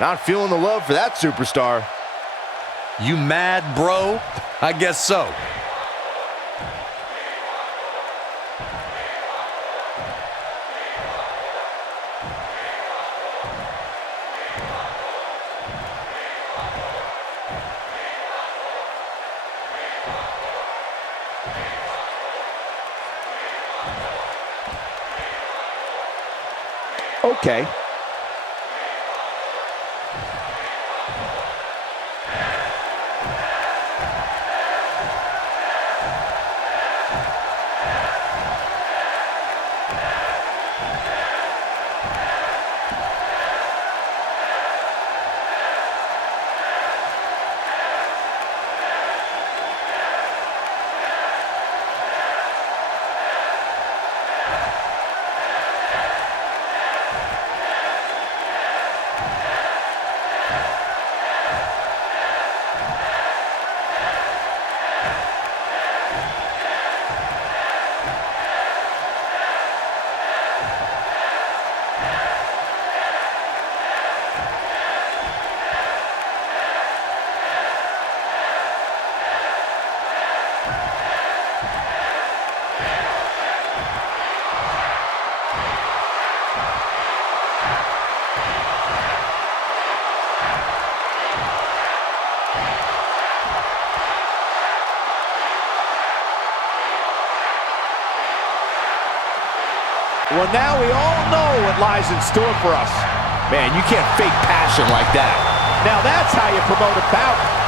Not feeling the love for that superstar. You mad, bro? I guess so. Okay. Well, now we all know what lies in store for us. Man, you can't fake passion like that. Now that's how you promote a bout.